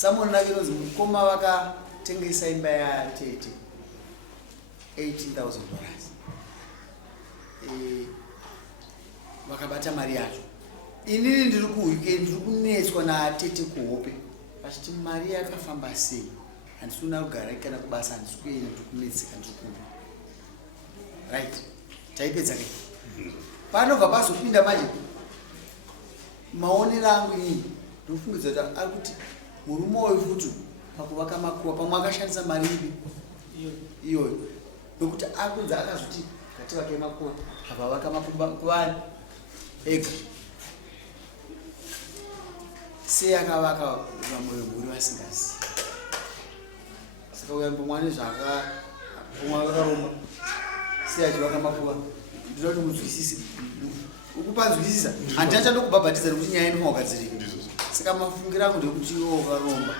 Someone nagirozi mukoma vakatengesa imba yatete $18,000. Vakabata mari yacho. Inini ndiri kunetswa naatete kuhope. Vachiti mari yakafamba sei? Handisina kugara kana kubasa, handisi kuenda, ndiri kunetseka, ndiri kuda. Right? Taipedza kai. Panobva pazopinda manje. Maonero angu inini ndofungidza kuti ari kuti murume uyu futi pakuvaka makuva pamwe akashandisa mari iyoyo nokuti akunzi akazoti kati vake makuva apa vaka makuva kuvani ega sei akavaka vamwe vemhuri vasingazivi. Saka uyambo mwani zvaka umwe vakaromba sei achivaka makuva ndinoda kuti munzwisise. Ukupanzwisisa handina ndokubhabhatidza nekuti nyaya inomagadzirika. Saka mafungira angu ndekuti iwo ukaromba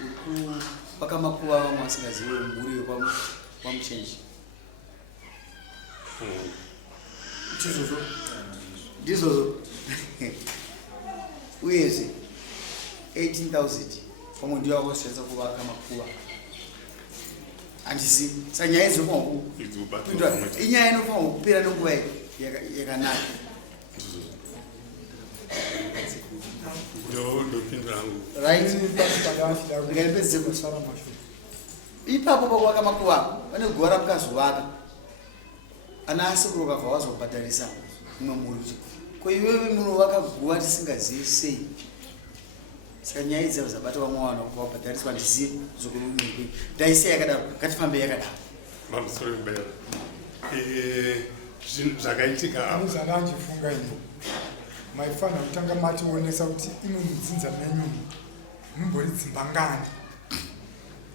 ukuvaka makuva vamwe vasingazivi mhuri yepamuchenji. Chizvozvo ndizvozvo. Uyezve 18,000 pamwe ndiyo akoshandisa kuvaka makuva. Handisi sanyaya idzinopindwa inyaya inofanirwa kupera nenguva yakanaka. Ipapo pakuvaka makuva pane guva ramukazovaka ana asekuru vakabva vazobhadharisa mumwe mhuri kuti ko iwewe munovaka guva tisingazivi sei. Saka nyaya idzi zabata vamwe vanhu kuvabhadhariswa ndizive zokurume ndaisei yakadaro ngatifambe yakadaro. Zvakaitika apo zvandanjifunga ini maifanira kutanga mationesa kuti inonudzinza menyu mumbori dzimbangani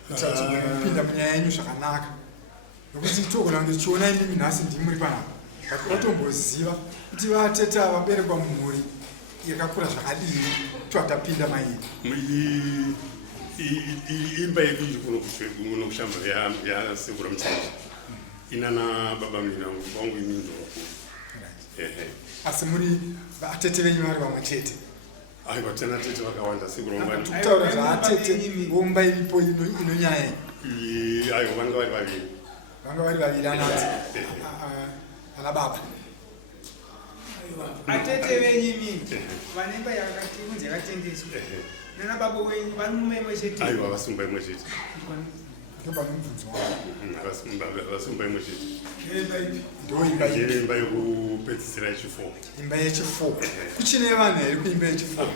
kupinda munyaya yenyu zvakanaka nokuti togona kunge tichiona inimi nhasi ndimuri panapa vatomboziva kuti vatete vaberekwa mumhuri yakakura zvakadini twatapinda mairi imba yedu iri kuno kushamba yasekura muchenji inana baba mina wangu inini ndovakuru. Asi muri vatete venyu vari vamwe chete? Aiwa tena tete vakawanda sekuru vangu. Kutaura zvaatete ngomba iripo inonyaya. Aiwa vanga vari vaviri. Vanga vari vaviri anati ana baba. Atete venyu mimi vanemba yakati kunze yakatengeswa. Nana baba wenyu vari mumba imwe chete. Aiwa vasumba imwe chete. Vasumba imwe chete. Imba yekupedzisira yechi4. Imba yechi4. Kuchine vanhu here kuimba yechi4?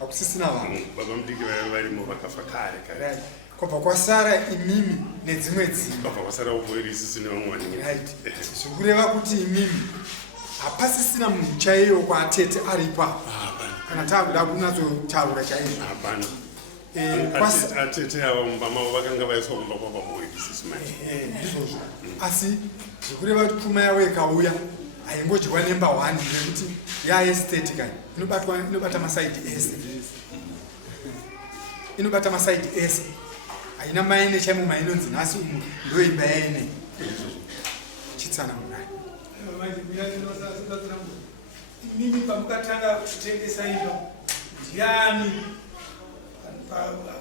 Hakusisina vanhu. Baba mudiki varimo vakafa kare kare. Kwabva kwasara imimi nedzimwe dzimba. Kwabva kwasara uboiri isisi nevamwe vanenge. Zvikureva kuti imimi hapasisina munhu chaiyo kwaatete aripo apa. Kana taakuda kunatsotaura chaizvo. Hapana. Atete ava mumba mavo vakanga vaiswa kumba kwapaboiri isisi manje. Ndizvozvo. Asi zvikureva kuti pfuma yavo ikauya haingodyiwa nemba 1 nekuti yaestate kani inobata masaidi ese. Inobata masaidi ese. Haina maine chaimo mainonzi nhasi umu ndoimba yaine. Chitsanangura. Mimi pamukatanga kutengesa imba ndiani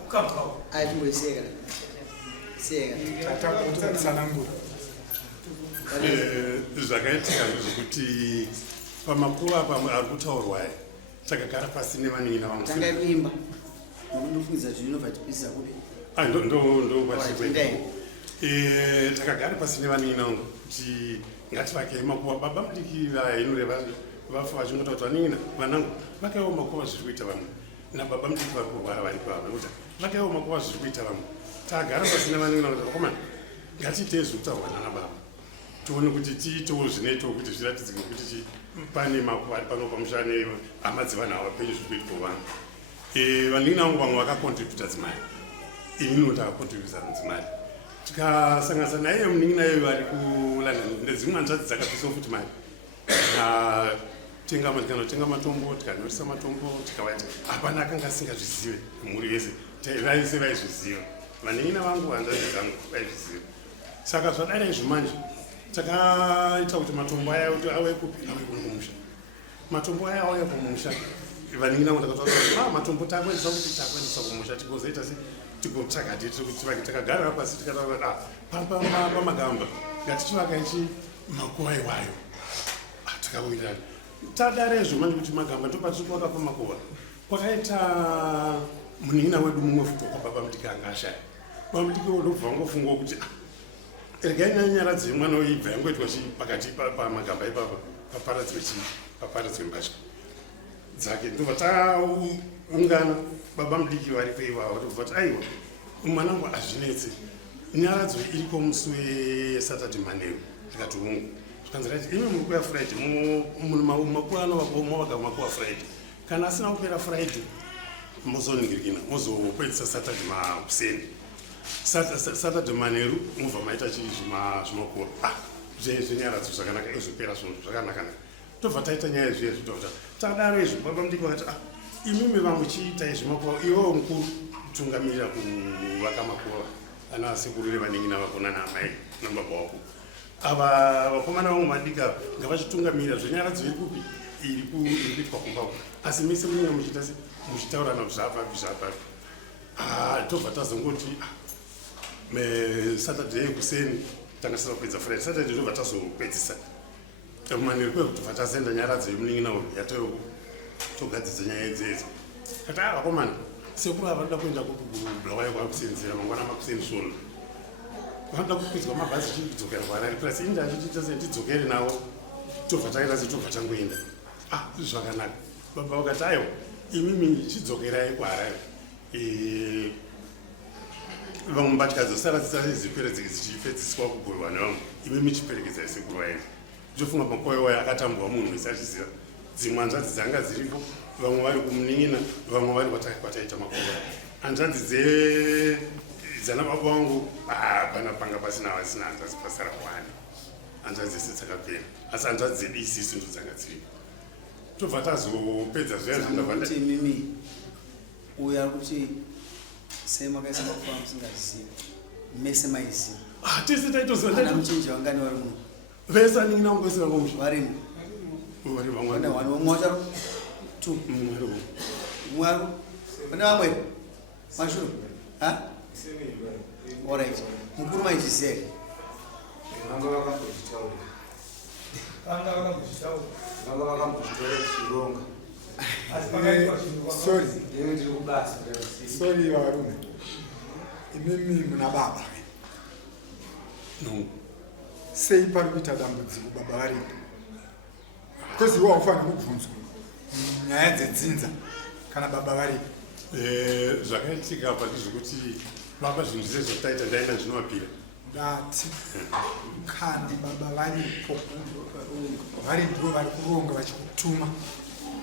ukabvawo aitimboiseka tatsanangura. Zvakaitika ndezvekuti pamakuva pamwe ari kutaurwa takagara pasi nevaningina vangu tanga kuimba nokundofungidza zvinobva tipisa kupi ndopachikwepo takagara pasi nevaningina vangu kuti ngativakei makuva. Baba mudiki vainoreva vafa vachingota kuti vaningina vanangu vakaiwo makuva zviri kuita vamwe nababa mudiki vari kurwara vari pava kuti vakaiwo makuva zviri kuita vamwe. Tagara pasi nevaningina kuti vakomana ngatiitei zvekutaurwa nana baba tione kuti tiitewo zvinoitawo kuti zviratidzike kuti pane makuva ari pano pamushane hama dzevanhu ava penyu zviri kuitwa vanhu. Vaningina vangu vamwe vakakontributa dzimari inini ndakakontributa dzimari tikasanganisa naye munin'ina iyoyo ari kuLondon nedzimwe hanzvadzi dzakapisawo futi mari tikanotenga matombo tikanyoresa matombo tikavaita hapana akanga asingazvizive mhuri yese vaise vaizviziva vaning'ina vangu hanzvadzi dzangu vaizviziva. Saka zvadai zvimanje takaita kuti matombo aya kuti auye kupi auye kumusha. Matombo aya auya kumusha vaningina ndakataura kuti matombo takwenisa kumusha tikozoita se tikotsvaka tiri takagara pasi tikataura pamagamba ngatichivaka ichi makuva iwayo tikawirana tadarezvo manje kuti magamba ndopatiri kuvaka pamakuva kwakaita muningina wedu mumwe futi kwababa mutiki anga ashaya baba mutiki ndobva wangofunga kuti regai nyara dzemwana weibva yangoitwa pakati pamagamba ipapa paparadzwe mbatya dzake ndobva taungana baba mudiki vari kweivawa tobva kuti aiwa mwanangu hazvinetse nyaradzo iriko musi wesaturday manheru tikati ungu zvikanzira kuti imi muri kuya friday makuva anovaka makuva friday kana asina kupera friday muzoningirikina muzopedzisa saturday makuseni saturday manheru mubva maita zvimakuva zvenyaradzo zvakanaka ezvopera zvinhu zvakanaka tobva taita nyaya zvezvi tobva tadaro izvi baba mudiki vakati imimi vamuchiita izvimakuva iwewo mukuru tungamirira kuvaka makuva ana sekuru nevaningina vakona naamai nababa wako ava vakomana vamwe madika ngavachitungamirira zvenyaradzo iri kupi iri kuitwa kumbako asi mese munenge muchiita se muchitaurana kuti zvapapi tobva tazongoti saturday kuseni tangasira kupedza friday saturday tobva tazopedzisa manheru kwekuti tobva tasenda nyaradzo yemuningina uyu yatogadzidza nyaya idzedzo kati vakomana sekuru avanoda kuenda kubulawayo kwakusenzera mangwana makuseni solo vanoda kukwidza mabhazi chidzokera kwarari plus indi achichiita se tidzokere navo tobva taita se tobva tangoenda zvakanaka baba vakati aiwa imimi chidzokerai kwarari vamwe mbatya dzosara dzisare dzichipedziswa kugurwa nevamwe imimi chiperekedzai sekuru vaenda ndofunga makoyo wayo akatambwa munhu wese achiziva dzimwe hanzvadzi dzanga dziripo vamwe vari kumuningina vamwe vari kwataita makuva hanzvadzi dzanababa vangu pana panga pasina vasina hanzvadzi pasara wani hanzvadzi dzese dzakapera asi hanzvadzi dzedu isisu ndo dzanga dziripo tobva tazopedza zvayakuti mimi uyo ari kuti sei makaisa makuva musingazivi mese maiziva tese taitoziva muchinji vangani vari muno vese aningina vangoisi vangomusha varimo vari vamwe wacharo tu mwaro pane vamwe mashuru alright mukuru maichiziva sorry varume imimi muna baba sei pari kuita dambudziko baba varipo because iwo haufanira kubvunzwa nyaya dzedzinza kana baba varipo zvakaitika pandizvokuti baba zvinhu zvese zvotaita ndaenda zvinovapira ndati kana baba varipo varipo vari kuronga vachikutuma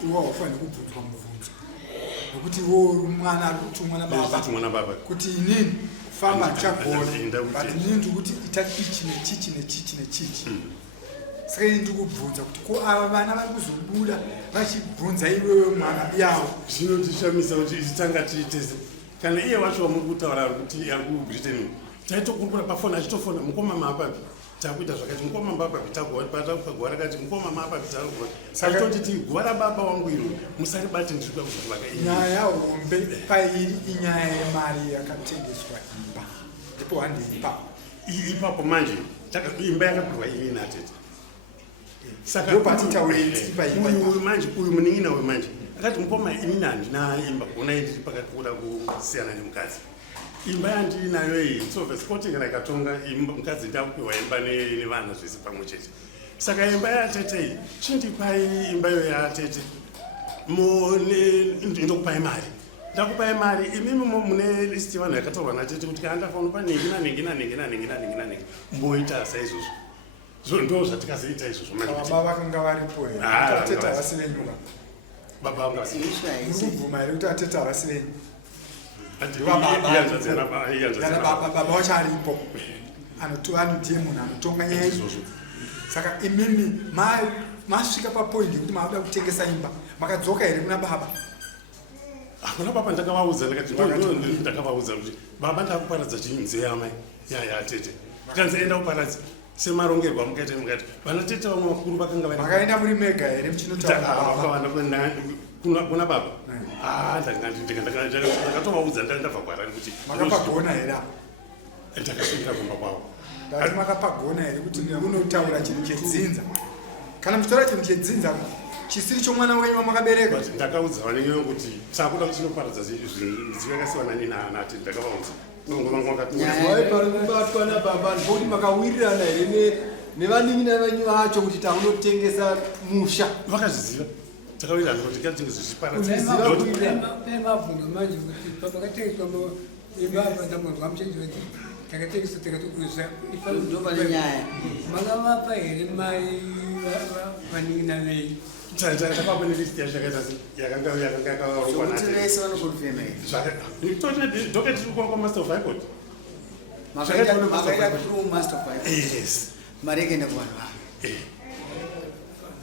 iwo haufanira kubvunzwa mubvunzo nokuti iwo mwana ari kutumwa nababa kuti inini famba tichagona but inini ndiri kuti ita ichi nechichi nechichi nechichi saka ini ndiri kubvunza kuti ko ava vana vari kuzobuda vachibvunza iwewe mwana yavo zvinondishamisa kuti ichitanga tiitese kana iye wacho wamuri kutaura kuti ari kubritain taitokurukura pafoni achitofona mukoma maapapi takuita zvakati mukoma maapapi takagwara kati mukoma maapapi taitoti ti guva rababa wangu iro musaribate ndiri kuda kuzovaka nyaya hombe pairi inyaya yemari yakatengeswa imba ndipo handiipa ipapo manje imba yakapirwa ini natete saka uyu manje uyu muningina wemanje akati mukoma inini handina imba kuona ndiri pakati kuda kusiyana nemukadzi imba yandinayo iyi sova sikotengera ikatonga mukadzi ndakupiwa imba nevana zvese pamwe chete saka imba yatete iyi chindipai imbayo yatete ndokupai mari ndakupai mari imimi mune listi vanhu yakatorwa natete kuti kandafaanopa nengina mboita saizvozvo ndo zvatikazoita izvozvo baba vakanga varipo atete havasi venyuka baba vanga urikubvuma here kuti atete havasi venyu baba vacho aripo anotiye munhu anotonga nyaya izvozvo saka imimi masvika papoindi yekuti maada kutengesa imba makadzoka here kuna baba hakuna baba ndakavaudza ndakavaudza kuti baba ndakuparadza chinzeyamai yaya tete kanzi enda kuparadza semarongerwa mukaita mukati vanatete vamwe vakuru vakanga makaenda muri mega here muchinotaura kuna baba ndakatovaudza ndabva kwarani kuti makapagona here ndakasvika kumba kwavo ndati makapagona here kuti unotaura chinhu chedzinza kana muchitaura chinhu chedzinza chisiri chomwana wenyu wamakabereka ndakaudza vanenyewe kuti sakuda kuchinoparadza zivo yakasiyana nenati ndakavaudza pari kubatwa nababa ndikuti makawirirana here nevanin'ina venyu vacho kuti taunotengesa musha vakazviziva takawirirana kuti katinge zvichiparamabvunzo manje kuti pamakatengeswa ibaba ndamwanzwa muchenjeti takatengesa takatokuisa ndopane nyaya makavapa here mai vanin'ina venyu takapa nelisti yachakaita kuti vese vanokonfema here yakangaaamaster of high court makaita through master of high court yes mari yakaenda kuvanhu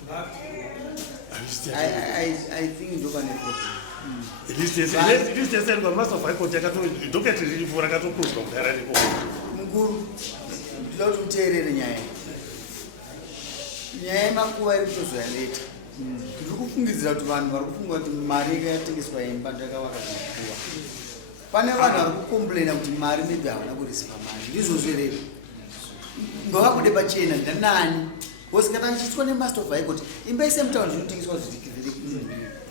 vavo I think ndopane list yasairwa master of high court yakatodhoketi riripo rakatokloswa kudara ripo mukuru ndida kuti muteerere nyaya yemakuva iri kutozoyaleta ndiri kufungidzira kuti vanhu vari kufunga kuti mari yakatengeswa imba ndakavaka zvinokuva pane vanhu vari kukomplaina kuti mari maybe havana kurisiva mari ndizvozverero ngavabude pachena ndanani bcause kana ndichiitwa nemaster of high court imba isemutauni zvinotengeswa zvidikiviri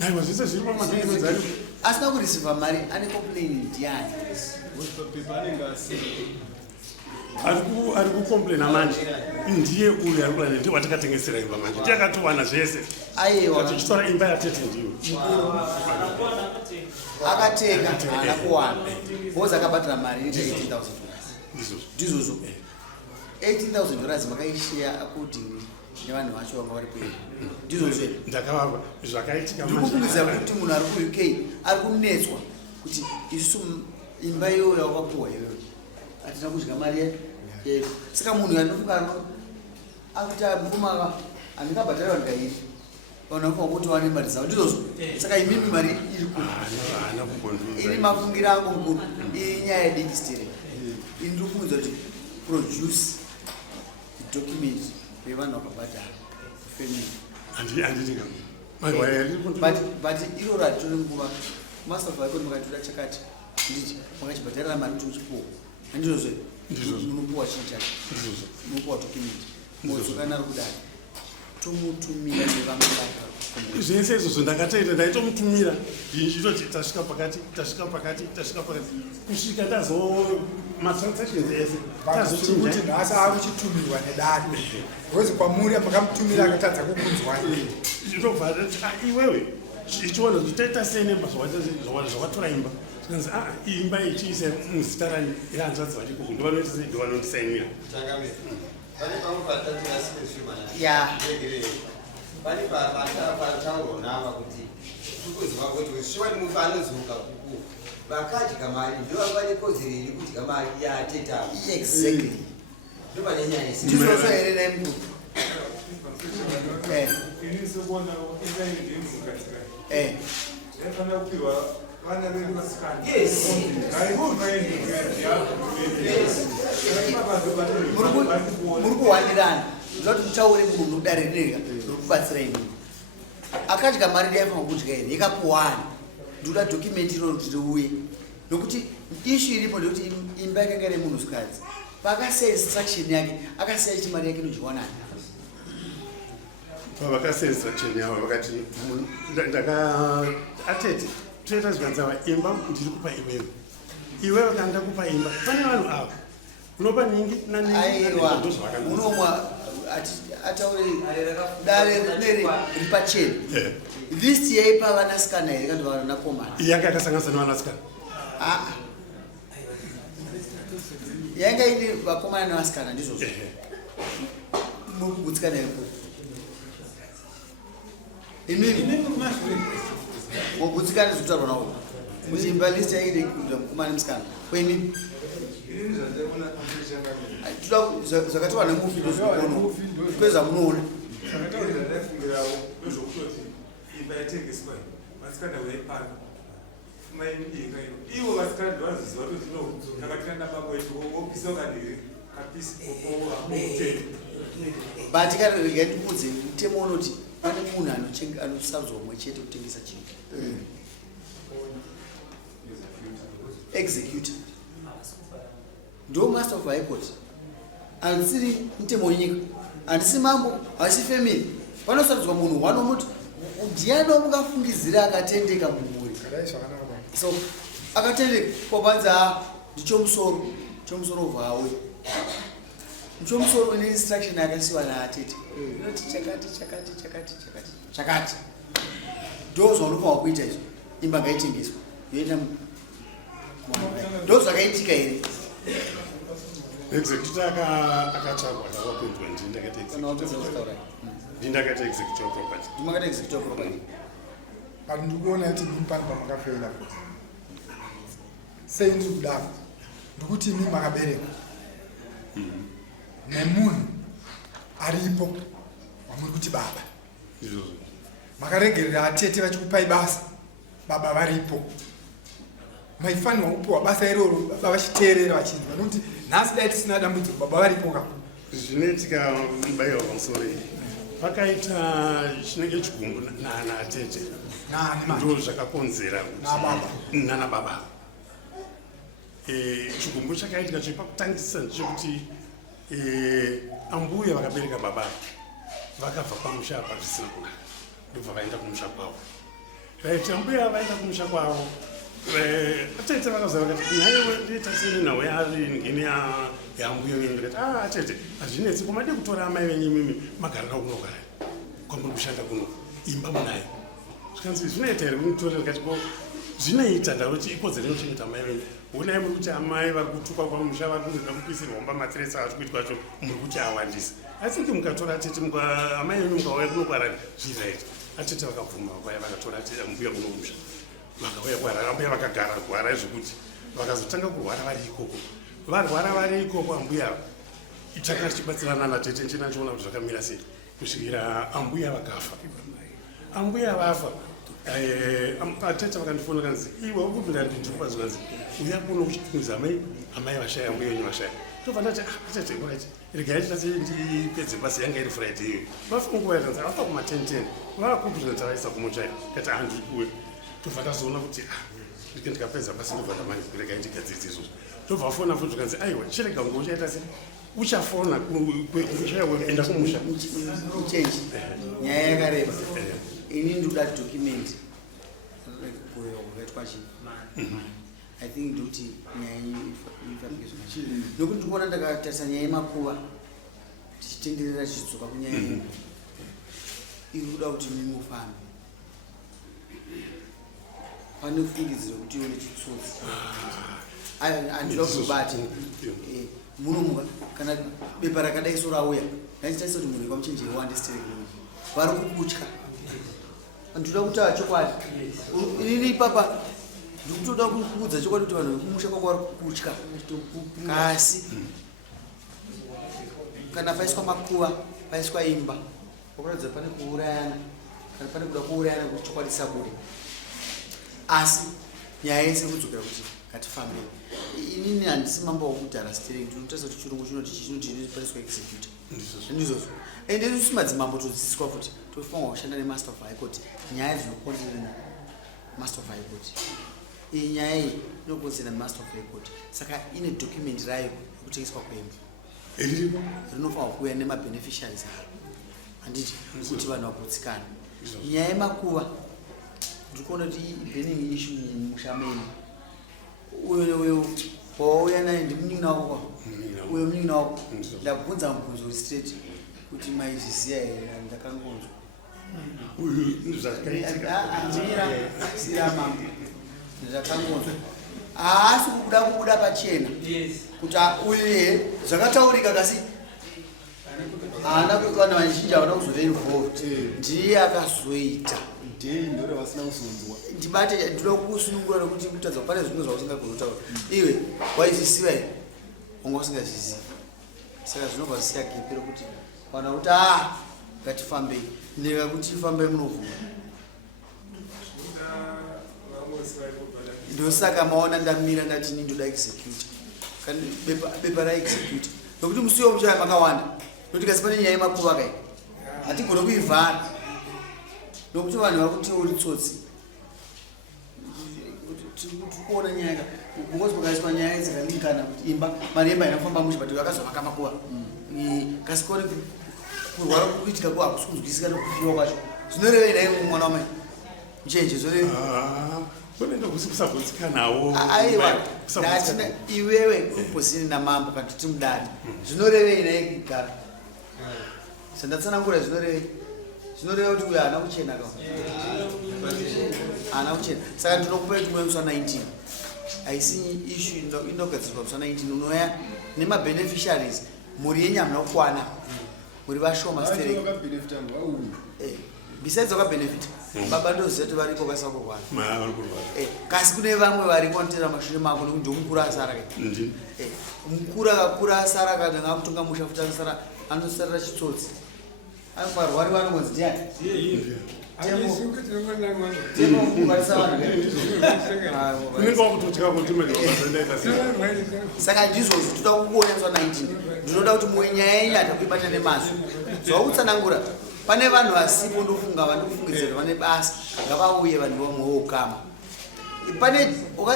aiwa zvese zviri pamaezari asina kurisiva mari ane complaini ndiani ari kukomplaina manje ndiye uyu ari kurani ndiye watakatengesera imba manje ndiye akatowana zvese tichitora imba yatete ndiyo akatenga haana kuwana bcause akabatira mari inoita $18,000 ndizvozvo $18,000 makaisheya akudhini nevanhu vacho vanga vari peri ndizvozve ndakavava zvakaitika ndikufungidzira kuti munhu ari kuuk ari kunetswa kuti isusu imba iyoyo wakapuhwa iyoyo hatina kudya mari yedu saka munhu anofunga akuti mukoma handingabhatari vanhu kairi vanhu vafunga kuti wane mari dzavo ndizvozvo saka imimi mari iri iri mafungiro angu mukuru iri nyaya yedikistere ini ndiri kufungidzira kuti produce document revanhu vakabhadhara family but iro ratore nguva master of high court makatora chakati nditi makachibhadharira mari kuti uchipuwa handizvozve munopuwa chinhu chake munopuwa document modzokana ari kudai tomutumira nevamwe zvese izvozvo ndakatoita ndaitomutumira ndinchitoti tasvika pakati kusvika matransactions ese tazochikuti nhasi akuchitumirwa nedare bcause kwamuri makamutumira akatadza kukunzwai ndobva iwewe ichiona kuti taita sei nemba zvawatora imba zvikanzi imba ichiise muzita rani iranzvadzi vachikuku ndivanondisainira pane pataurwa kuti tikuziva kuti shuwa mufanozuka kuku vakadya mari ndovane kodzero iri kudya mari yatetavo exactly ndopane nyaya ndizvozvo here naimukuru muri kuhwandirana ndoti mutaure munhu udare rinega rikubatsira imi akadya mari ndaifanwa kudya here yakapuhwana ndikuda document iroro kuti riuye nokuti ishu iripo ndekuti imba yakanga ine munhu sikadzi paakasiya instruction yake akasiya ichi mari yake inodyiwa nani pavakasiya instruction yavo vakati atete toita zvikanzava imba ndiri kupa iwewe kana ndakupa imba pane vanhu ava unopa ningi aiwa unomwa ataure dare rineri ripachena list yaipa vanasikana here kandi vanakomana yanga yakasanganisa nevanasikana yanga ine vakomana nevasikana ndizvozvo mukugutsikana here imimi mugutsikana zvotaurwa nawo muchimba list yaide kuda mukomana nemusikana kwaimimi zvakatiwa nemufi ndozvikono kweza munoona ivo vasikana ndivaziziva kuti takatira nababa wetu vopisa kadiri but ikandibudze mutemo unoti pane munhu anosarudzwa mumwe chete kutengesa chinhu executor ndo master of high court handisiri mutemo wenyika handisi mambo hasi family panosarudzwa munhu wanomoti ndiani wamungafungidzira akatendeka mumhuri so akatendeka kwapanza ndichomusoro vhawe ndichomusoro ine instruction yakasiwa naatete inoti chakati ndo zvaunofanwa kuita izvo imba ngaitengeswa yoenda ndo zvakaitika here executor akatsvagwa akapindwa ndindakaita executor property ndimakaita executor property but ndikuona kuti mimi pano pamakafeila sei ndiri kudaro ndikuti mimi makabereka nemunhu aripo wamuri kuti baba makaregerera atete vachikupai basa baba varipo maifanirwa kupiwa basa iroro baba vachiteerera vachinzwa nokuti nhasi dai tisina dambudziko baba varipo ka zvinoitika mubayiwa pamusoro vakaita chinenge chigumbu naatete ndo zvakakonzera nana baba chigumbu chakaitika chepakutangisa chekuti ambuya vakabereka baba vakabva pamusha pazvisina kunaka ndobva vaenda kumusha kwavo right ambuya vaenda kumusha kwavo atete vakaza vakati nhaiwe ndiita seni nhau yaringini yaambuya venyu ndikati atete hazvinetsi komade kutora amai venyu mimi magara nao kunogara kwamuri kushanda kuno imba munayo zvikanzi zvinoita here kunitorera ndikati ko zvinoita ndaroti ikodzero inochengeta amai venyu onai muri kuti amai vari kutukwa kwamusha vari kunzira mupisirwa omba matiresa achi kuitwa cho muri kuti awandisa asi kuti mukatora atete amai venyu mukauya kunokwarani zviraiti atete vakabvuma vakauya vakatora mbuya kuno musha vakauya kwarara ambuya vakagara rwara zvekuti vakazotanga kurwara vari ikoko varwara vari ikoko ambuya ichakati chibatsirana natete nchinachoona kuti zvakamira sei kusvikira ambuya vakafa ambuya vafa atete vakandifona kanzi iwe ukupinda ndindirikupa zvikanzi uya kuno kuchitunza amai vashaya ambuya venyu vashaya tobva ndati atete right regai titase ndipedze basa yanga iri friday iyo vafunguva kanzi vafa kuma1010 vakupinda tavaisa kumuchayo kati handikuwe tobva tazoona kuti ndike ndikapedza basa ndobva ndamani regai ndigadzirisa izvozvo tobva vafona futi zvikanzi aiwa chirega ngo uchaita se uchafona enda kumusha uchenji nyaya yakareba ini ndikuda document wakaitwa chinhu I think ndokuti nyaya nokuti ndikuona ndakatarisa nyaya yemakuva tichitenderera chichidzoka kunyaya iri kuda kuti mimufambe pane kufungidzira kuti ione chitsotsi handida kuzobati munomuka kana bepa rakadai so rauya ndaichitarisa kuti munhu ikamuchenjeri wandistere vari kukutya ndinoda kutaura chokwadi inini ipapa ndikutoda kuudza chokwadi kuti vanhu vekumusha kwako vari kukutya kasi kana paiswa makuva paiswa imba pakuratidza pane kuurayana kana pane kuda kuurayana kuti chokwadi sabude asi nyaya yese kudzokera kuti ngatifambei inini handisi mambo wokudhara stering ndinotarisa kuti chirungu chinotipariswa executor ndizvozvo ende isusu madzimambo todzidziswa futi tofanirwa kushanda nemaster of high court nyaya dzinokonzerana master of high court iyi nyaya iyi inokonzerana master of high court saka ine document rayo yekutengeswa kwemba rinofanirwa kuuya nemabeneficiaries aro handiti kuti vanhu vagutsikana nyaya yemakuva ndikuona kuti burning issue mushameni uyo wauya naye ndimunyina wako uyo munyina wako ndakubvunza mubvunzo straight kuti maizviziya here ndakangonzwa andira mambo ndakangonzwa haasi kubuda pachena kuti uye zvakataurika kasi haana kana vazhinji havana kuzova involved ndiye akazoita ndore vasina kuzonzwa ndibate ndinoda kusunungura nokuti kutadza pane zvimwe zvausingagona kutaura iwe waizvisiva here wanga usingazvizivi saka zvinobva zisiya gepi rokuti kana kuti ngatifambei ndeka kuti ifambei munovhuma ndosaka maona ndamira ndati nindoda executor bepa raexecutor nokuti musi womuchaya makawanda nokuti kasi pane nyaya yemakuva kai hatigone kuivhara nokuti vanhu vari kuti uri tsotsi tikuona nyaya because pakaiswa nyaya dzakalinkana kuti imba maremba inofamba mushe but vakazovaka makuva kasi kone kurwara kuitika ko hakusikunzwisika nokufiwa kwacho zvinorevei nai mwana wamai muchenje zvoreva kunenge kusagutsikanawo aiwa ndatina iwewe kuposini namambo kana kuti mudari zvinorevei nai kugara sandatsanangura zvinoreva kuti uyo haana kuchena ka haana kuchena saka ndinokupai kuti muya 19 haisi issue inogadzirwa 19 unoya nemabeneficiaries muri yenyu hamuna kukwana muri vashoma stereki besides wakabenefit baba ndoziva kuti varipo kasina kurwara kasi kune vamwe vari kontera mashure mako nekuti ndomukuru asara kai mukuru akakura asara kana ngakutonga musha futi anosarira chitsotsi varwari vanongonzi ndiani saka ndizvozvo toda kukuoneswa 19 ndinoda kuti mumwe nyaya yenyu hatakuibata nemazvo zvakutsanangura pane vanhu vasipo ndofunga vandokufungidzira vane basa ngavauye vanhu vamweokama pane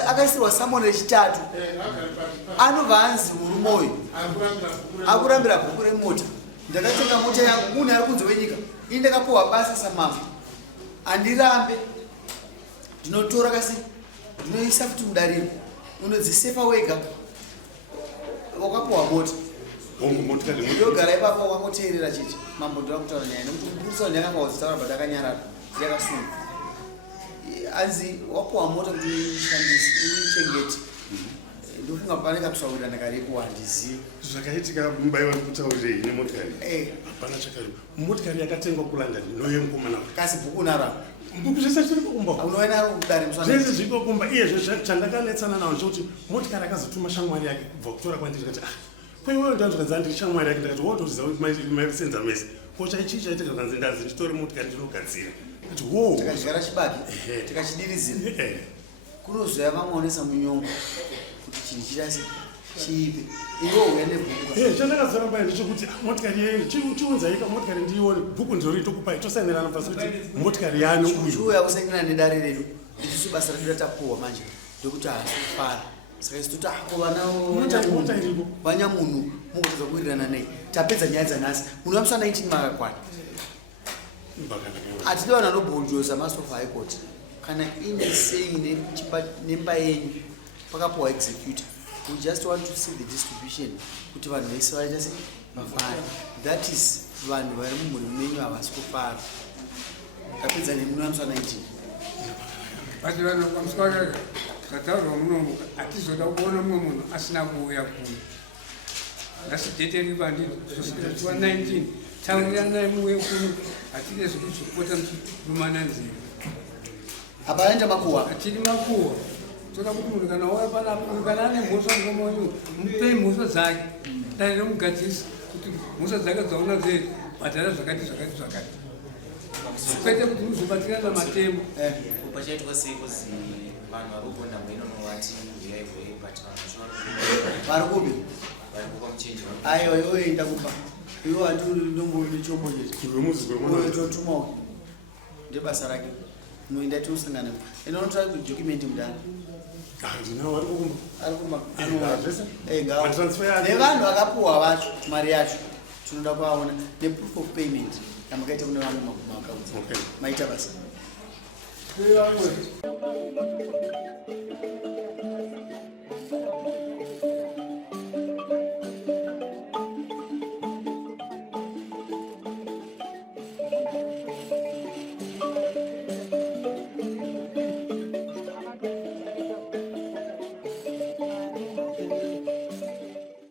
akaisirwa samoni rechitatu anobva anzi murume uyu akurambira bhuku remota ndakatenga mota yangu munhu ari kunze wenyika ini ndakapiwa basa samambo handirambe ndinotora kasi ndinoisa kuti mudariro unodzisefa wega wakapiwa mota ndogara ipapo wakangoteerera chete mambo ndoda kutaura nyaya nekuti mupurisa ndakangaudzitaura but akanyarara ndakasunga anzi wapiwa mota kuti uishandise uichengete ndofunga pane kakusaurirana karipo handizivi zvakaitika mumbai vari kutaurirei nemotikari hapana chakaipa motikari yakatengwa kulondon noyemukomana kasi bhuku narako bhuku zvese zviri kukumba unoona kudare zvese zviri kukumba iyezve chandakanetsana nawo ndokuti motikari akazotuma shamwari yake kubva kutora kwandiri kati kwaiwewo ndanzvakanzi andiri shamwari yake ndakati wotoziva kuti maisenza mese ko chaichii chaitika kanzi ndazi nditori motikari ndinogadzira kati wo tikadyara chibage tikachidirizira kunozoya vamaonesa munyongo kuti chinhu chirasi chiipe iwo uya nebhuku chandakazara mbai ndechekuti motikari yenyu chiunzaika motikari ndiione bhuku ndiro tokupai tosainirana pasi kuti motikari yano uyu chiuya kusainirana nedare redu itisu basa redu ratapuhwa manje ndokuti haasi kufara saka isi toti vanyamunhu mukutadza kuwirirana nei tapedza nyaya dzanhasi munhu vamisa 19 makakwana hatidi vanhu vanobhonjosa master of high court kana ine sei nemba yenyu pakapuhwa executor we just want to see the distribution kuti vanhu vese vaita se mafara that is vanhu vari mumhuri menyu havasi kufara tapedza nemunovamisa 19 bati vanhu kwamuswakaka zvataurwa munomu hatizoda kuona mumwe munhu asina kuuya kuno ngasidete bandizoswa 19 tauriranai muuye kuno hatide zvekuzopota muchirumana nzira apa aenda makuhwa hatidi makuhwa toda kuti munhu kana uya panapo kana ane mhosva ngomonyu mupei mhosva dzake danire mugadzisi kuti mhosva dzake dzauna dzei bhadhara zvakati kwete kuti muzobatirana matemo pachaitwa sei kuzi vanhu vari kugonda mweinonovati uyaiwei but vari kubi vari kupa muchenji aiwa iwe enda kupa iwo hatiri ndomboni chombo chetotumawo ndebasa rake unoenda tiusangana inonotora document mudana nevanhu vakapuhwa vacho mari yacho tinoda kuvaona neproof of payment yamakaita kune vamwe makaudza maita basa